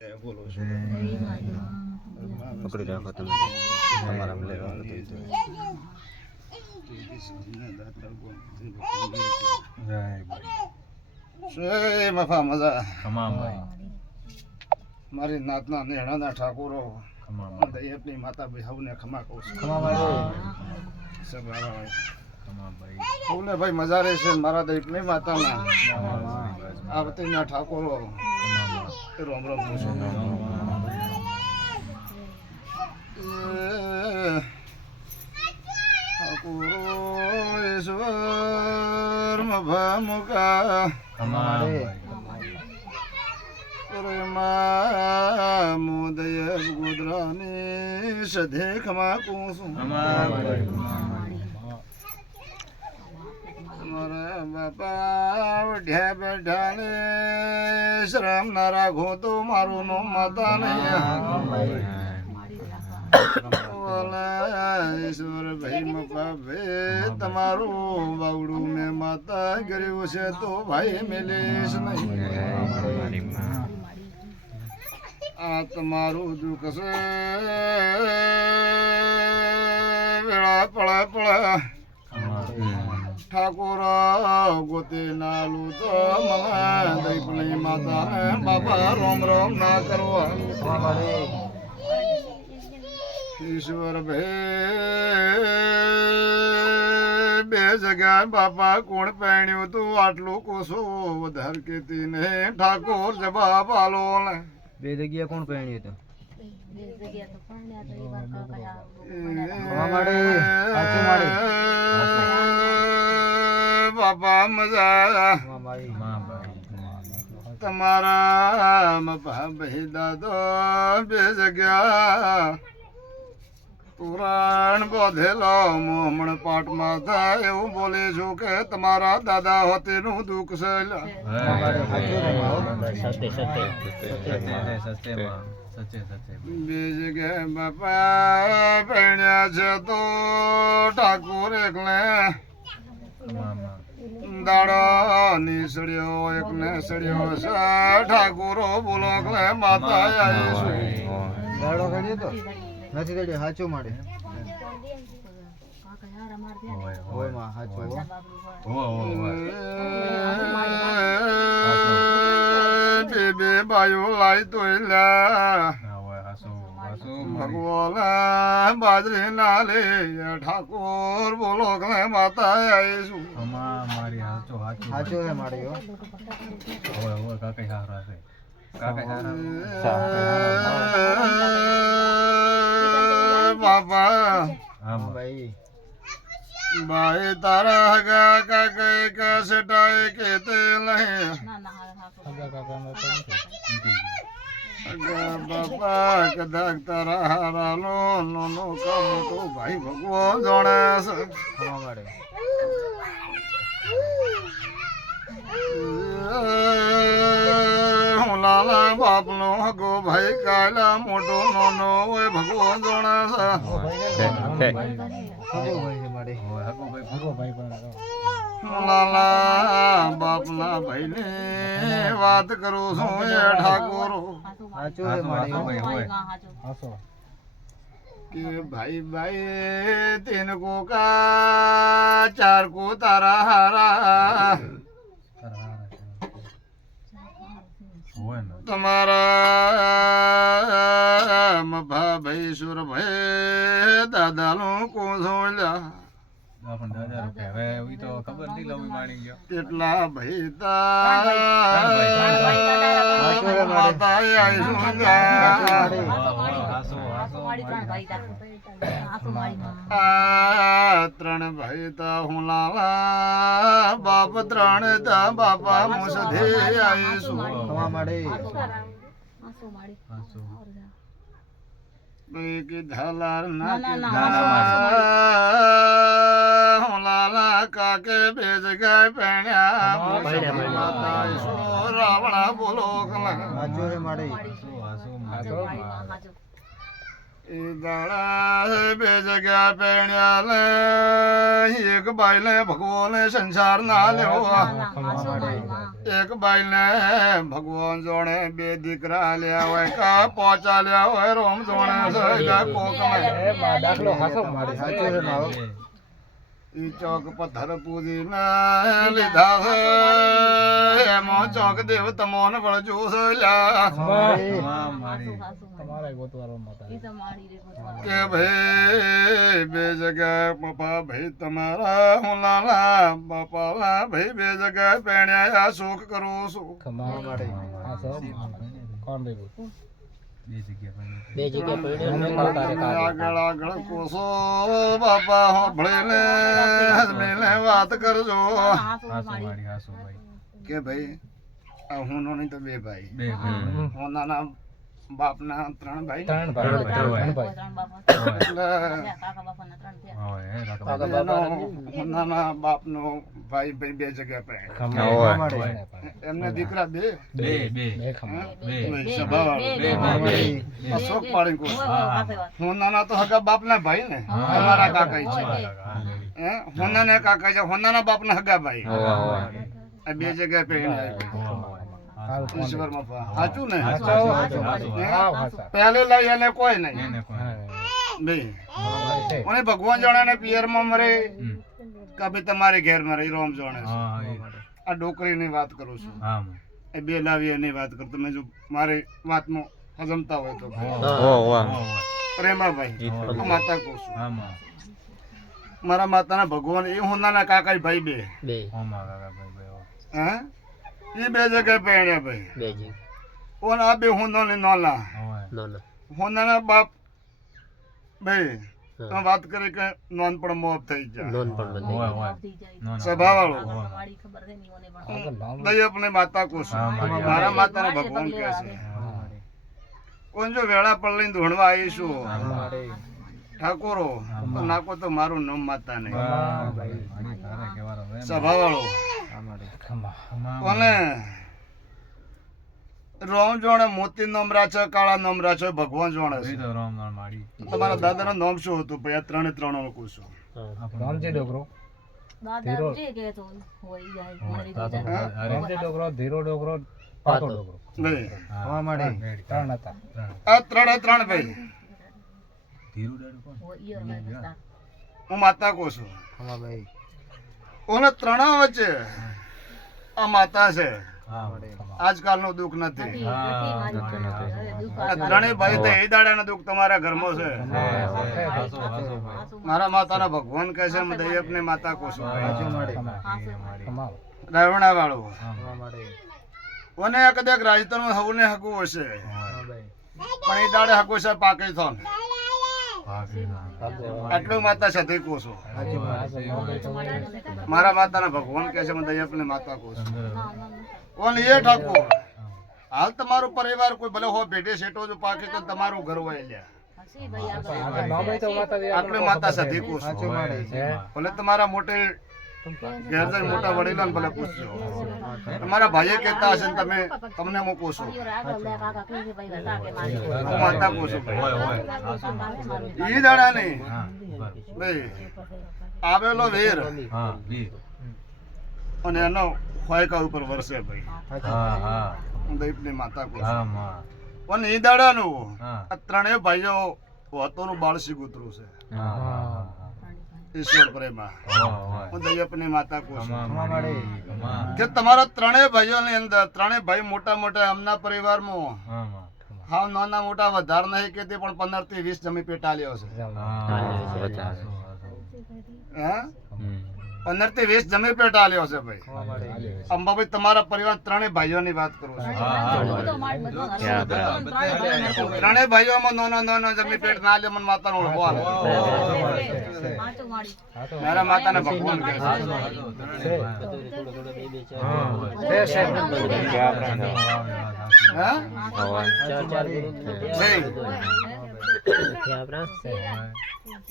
બોલો છો પકડી રાખો તમે તમારા લેવાનું જય મફા મજા ખમાભાઈ મારી નાતના નેણાના ઠાકોરો દૈયપની માતા ભાઈ હવને ખમા કહું છું હવને ભાઈ મજા રહે છે મારા દૈપની માતાના આરતીના ઠાકોરો રોમ રોમ પૂછો ઠાકોરો ઈશ્વર મભામુકા મોદય ગોદરાની સધે ખમા કુસુમ તમારા બાપા વઢ્યા બેઠા ને શ્રમ ના રાખો તો મારું નો માતા ઈશ્વર ભાઈ મપા ભાઈ તમારું બાવડું મેં માતા કર્યું છે તો ભાઈ મેલેશ નહીં આ તમારું દુઃખ છે વેળા પળા પળા ઠાકોર ગોતે નાલું તો મને દૈપણી માતા બાપા રોમ રોમ ના કરવા ઈશ્વર ભાઈ બે જગ્યા બાપા કોણ પહેણ્યું તું આટલું કોસો વધાર કેતી ને ઠાકોર જવાબ આલો ને બે જગ્યા કોણ પહેણ્યું હતું બાપા મજા તમારા મપા ભાઈ દાદો બે જગ્યા પુરાણ બોધેલો મોહમણ પાટમાં થાય એવું બોલે છું કે તમારા દાદા હોતેનું દુઃખ છે બે જગ્યાએ બાપા પહેણ્યા છે તો ઠાકોર એકલે દાડો નીસળ્યો એકને સળ્યો છે ઠાકોરો બોલો એકલે માતા આવીશું નથી તેડી હાચું માડે ઓય માં હાચું બે બાયો લાઈ તો ભગવાન બાજરી ના લે ઠાકોર બોલો કે માતા આવીશું મારી હાચું હે મારી બાપા ભાઈ ભાઈ તારા હગા કાકા કા સટાય કે તે નહીં બાપા કદાચ તારા હારાનો નો કા મોટો ભાઈ ભગવાન જાણે છે લાલા બાપનો હગો ભાઈ કાલા મોટો નાનો હોય ભગવાન જાણે છે લાલા બાપના ભાઈને વાત કરું છું એ ઠાકોરો કે ભાઈ ભાઈ તીન કો કા ચાર કો તારા હારા તમારા મભા ભાઈ સુર ભાઈ દાદા નું કોઝોલ્યા કેટલા ભાઈ ત્રણ ભાઈ તા હું લાલા બાપ ત્રણ તા બાપા મુસધે આવીશું ધાલાર લાલા કાકે બે જગ્યાએ પહેણ્યા રાવણા બોલો ઈ દાડા બે જગ્યા પેણ્યા લે એક બાઈને ભગવાને સંસાર ના લેવો એક બાઈને ભગવાન જોણે બે દીકરા લ્યા હોય કા પોચા લ્યા હોય રોમ જોણે સગા કોક દાખલો હાસો મારી સાચું છે માવો ઈ ચોક પથ્થર પૂજી ના લીધા છે એમાં ચોક દેવ તમોને વળજો છે લ્યા કે ભાઈ બે જગ્યા પપ્પા ભાઈ તમારા હું લાલા બાપા ભાઈ બે જગ્યા પેણ્યા આ સુખ કરું સુખ આગળ આગળ કોસો બાપા હોભળીને વાત કરજો કે ભાઈ આ હું નો નહીં તો બે ભાઈ હું નાના બાપના ત્રણ ભાઈ નાના બાપનો ભાઈ ભાઈ બે જગ્યા પર એમને દીકરા બે અશોક પાડી કો હું નાના તો હગા બાપના ભાઈ ને તમારા કાકા છે હોનાના કાકા છે હોનાના બાપના હગા ભાઈ આ બે જગ્યા પર ઈશ્વર માં સાચું ને પહેલે લઈ એને કોઈ નહીં ભાઈ ભગવાન જાણે ને પિયર માં મરે કે ભાઈ તમારે ઘેર મરે રોમ જાણે આ ડોકરી ની વાત કરું છું એ બે લાવી એની વાત કરું તમે જો મારી વાતમાં હજમતા હોય તો પ્રેમાભાઈ માતા કહું છું મારા માતાના ભગવાન એ હોનાના કાકા ભાઈ બે હા એ બે જગ્યાએ પહેણ્યા ભાઈ ઓન આ બે હોનો ને નોલા હોનાના બાપ ભાઈ તમે વાત કરી કે નોનપણ મોત થઈ જાય સ્વભાવ વાળો દઈ આપણે માતા કોશ મારા માતાના ભગવાન કહે છે કોણ જો વેળા પર લઈને ધોણવા આવીશું ઠાકોરો તો નાખો તો મારું નામ માતા નહીં સ્વભાવ વાળો કોને રોમ જોણે મોતી નોમરા છે કાળા નોમરા છે ભગવાન જોણે છે તમારા દાદાનું નામ શું હતું ભાઈ આ ત્રણે ત્રણ નું પૂછો રામજી ડોગરો ધીરો ડોગરો પાતો ડોગરો આ ત્રણે ત્રણ ભાઈ હું માતા કહું છું ઓને ત્રણ વચ્ચે આ માતા છે આજકાલ નું દુઃખ નથી ત્રણેય ભાઈ તો એ દાડાનું દુઃખ તમારા ઘરમાં છે મારા માતાના ભગવાન કહે છે દૈયપ ને માતા કોશું રાવણા વાળો ઓને કદાચ રાજસ્થાનમાં હવને હકવું હશે પણ એ દાડે હકવું છે પાકિસ્તાન આટલું માતા સાથે કોશો મારા માતાના ભગવાન કહે છે દૈયપ ને માતા કોશો કોણ એ ઠાકોર હાલ તમારું પરિવાર કોઈ ભલે હો ભેટે શેઠો જો પાકે તો તમારું ઘર હોય લ્યા આટલે માતા સાથે કોશો ભલે તમારા મોટે ઘેર જઈને મોટા વડીલો ને ભલે પૂછજો તમારા ભાઈએ કહેતા હશે તમે તમને મૂકો છો માતા પૂછો ઈ દાડા નહીં ભાઈ આવેલો વીર અને એનો ખોયકા ઉપર વરસે ભાઈ હું દૈપની માતા કહું પણ ઈ દાડાનું આ ત્રણેય ભાઈઓ હોતોનું બાળસી કૂતરું છે ઈશ્વર પ્રેમા હું દૈયપની માતા કહું છું કે તમારા ત્રણેય ભાઈઓની અંદર ત્રણેય ભાઈ મોટા મોટા એમના પરિવારમાં હા નાના મોટા વધાર નહીં કે તે પણ 15 થી 20 જમી પેટા લ્યો છે હા 15 થી 20 જમી પેટા લ્યો છે ભાઈ અંબાભાઈ તમારા પરિવાર ત્રણેય ભાઈઓની વાત કરું છું ત્રણેય ભાઈઓમાં નાનો જમી પેટ ના લે મને માતાનો ઓળખો આવે મારા માતાના ભગવાન કહે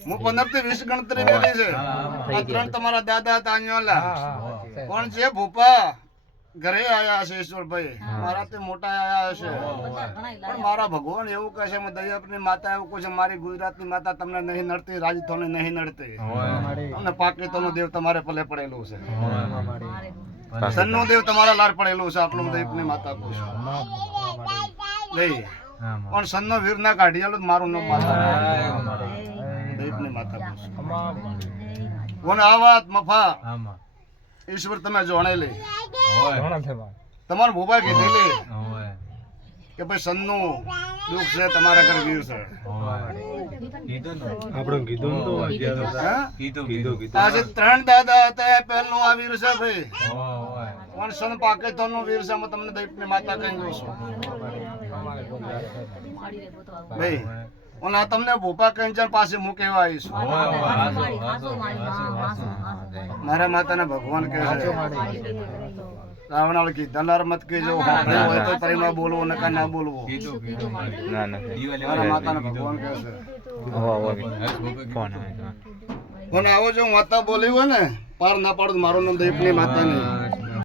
હું 15 થી 20 ગણતરી કરી છે આ ત્રણ તમારા દાદા તાન્યોલા કોણ છે ભૂપા ઘરે આયા છે ઈશ્વરભાઈ, મારાથી મોટા આયા હશે, પણ મારા ભગવાન એવું કહે છે, દયાપની માતા એવું કહે છે, મારી ગુજરાતની માતા તમને નહીં નડતી, રાજસ્થાનને નહીં નડતી, તમને પાકિસ્તાનનું દેવ તમારે પલે પડેલું છે, સનનું દેવ તમારા લાર પડેલું છે, આટલું દયાપની માતા કહું છું. નહીં પણ સનનો વીર ના કાઢી આલો મારું નામ માતા દયાપની માતા કહું છું. કોને આ વાત મફા ઈશ્વર તમે જોણેલી, તમારો મોબાઈલ કીધેલી કે ભાઈ સનનું દુઃખ છે, તમારા ઘર વીર છે. આજે 3 દાદા હતા, પહેલું આ વીર છે ભાઈ, પણ સન પાકિસ્તાન નું વીર છે. હું તમને દૈપની માતા કહી દઉં છું ભાઈ, અને આ તમને ભોપા કંચન પાસે હું કહેવા આવીશું. મારા માતાના ભગવાન કહે છે, રાવણ કીધા નર મત કહેજો, હોય તો પરિમાં બોલવો નકા ના બોલવો. મારા માતાના ભગવાન કહે છે, પણ આવો જો માતા બોલી હોય ને પાર ના પાડું, મારું નામ દૈપની માતા નહીં.